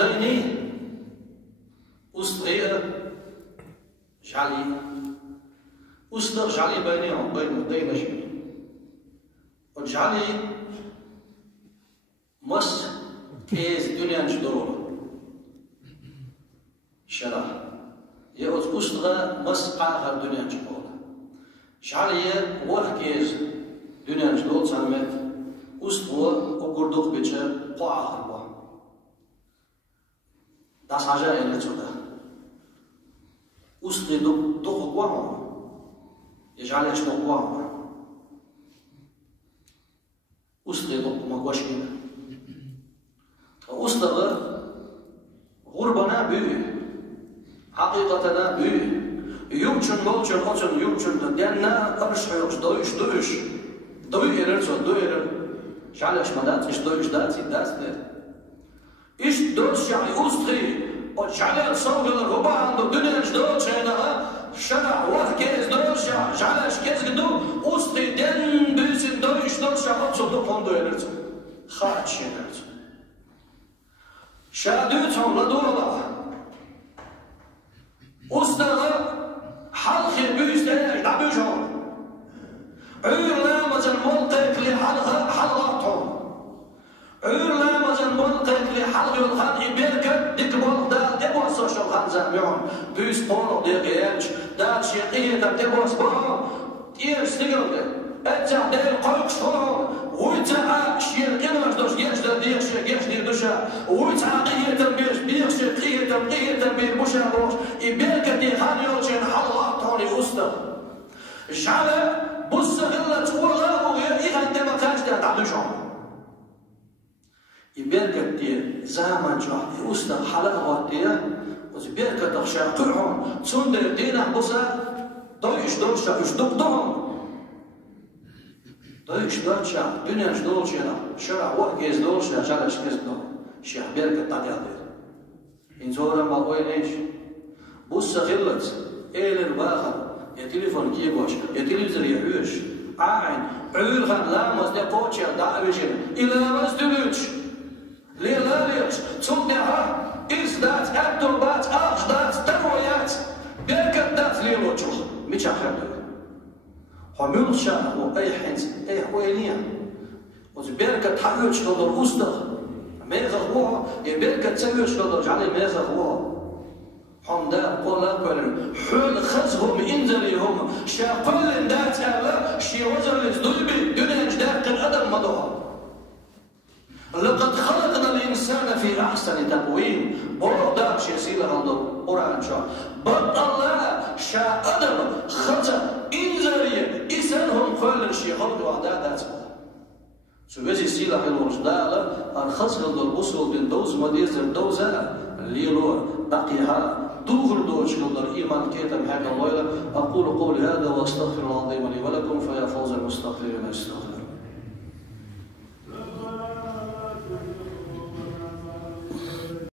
المونتيني أسطغير جعلي أسطغ جعلي بينهم بين الدينجين وجعلي مس كيز دنيا نجدور شرح يأوز أسطغ مس قاخر دنيا نجدور جعلي وحكيز دنيا نجدور سلمت أسطغ وقردوك بيتشر قاخر بوا Das haja ele tsuda. Usli do qwa. يجعل يشتغوا. Usli do ma gwashkin. Usli غربنا بي. حقيقتنا بي. يمكن موجن موجن يمكن دينا قبش حيوش دويش. دوي يرسو دوي ير. جعل يشمدات إيش دويش داتي داتي. إيش دوش يعني أسطري وجعل صوغ الربع عند الدنيا جدوش هنا شرع وحكيز دوش جعل كيز جدو أسطري دين بيسن دوش حطسو دو فندو يرتو خارج يرتو شادوتهم لدور الله أسطري حلقي بيسن دعبيجهم عير لامزن ملقك لحلقاتهم عير لامزن ملقك لحلق الخلق بيركب ديك بلد دبوس شوخان زاميون بيس بولو ديغيانش دار شيقية دبوس بولو تيرش تيغلق اتجا دير قوك شطور ويتا شير قمش دوش جيش دير دوشا ويتا قية بيش قية بير بوشا بوش يبيركب دي خانيوشين حلقاتوني أسطر جعل بص غلة ورغا وغير إيغان ديما تاجدها تعدوشون يبيركت دي زمان جاه يوسنا حلقة واتيا وزبيركت أخشاقهم تسندر دينا بصا دويش دوشا اشدقدهم دويش دوشا دنيا جدوشا شرع وحكيز دوشا جالش كيز دو شيخ بيركت تاجدها إنزورا ما وينيش بص غلة إيل الباخر يا تليفون كيبوش يا تلفزيون يحوش عين عيرغان لامز دي قوتشا دعوشين إلا مزدلوش ليش تودها إزدات أبدوبات أخدات ترويات بيركت دات ليلوتشو مش أخدو حمول شاء أي حنس أي حواليا وزبيركت حيوش لدر أصدق ميغا هو يبيركت تسويش لدر جعلي ميغا هو حمدا قولا كولن حول خزهم إنزليهم شاقل دات ألا شي وزر لزدلبي دنيا جداق الأدم مضوها لقد خلقنا الإنسان في أحسن تقويم بردا شيسيلا هندو أورانشا بطلا شا أدم خطأ إنزلية إسانهم كل شيء خلقوا عدادات سوزي سيلا في الوجدالة الخزق البصر بين دوز مديز الدوزة الليلو بقيها دوغر دوش نظر إيمان كيتم هذا الليلة أقول قولي هذا وأستغفر الله العظيم لي ولكم فيا فوز المستغفرين استغفر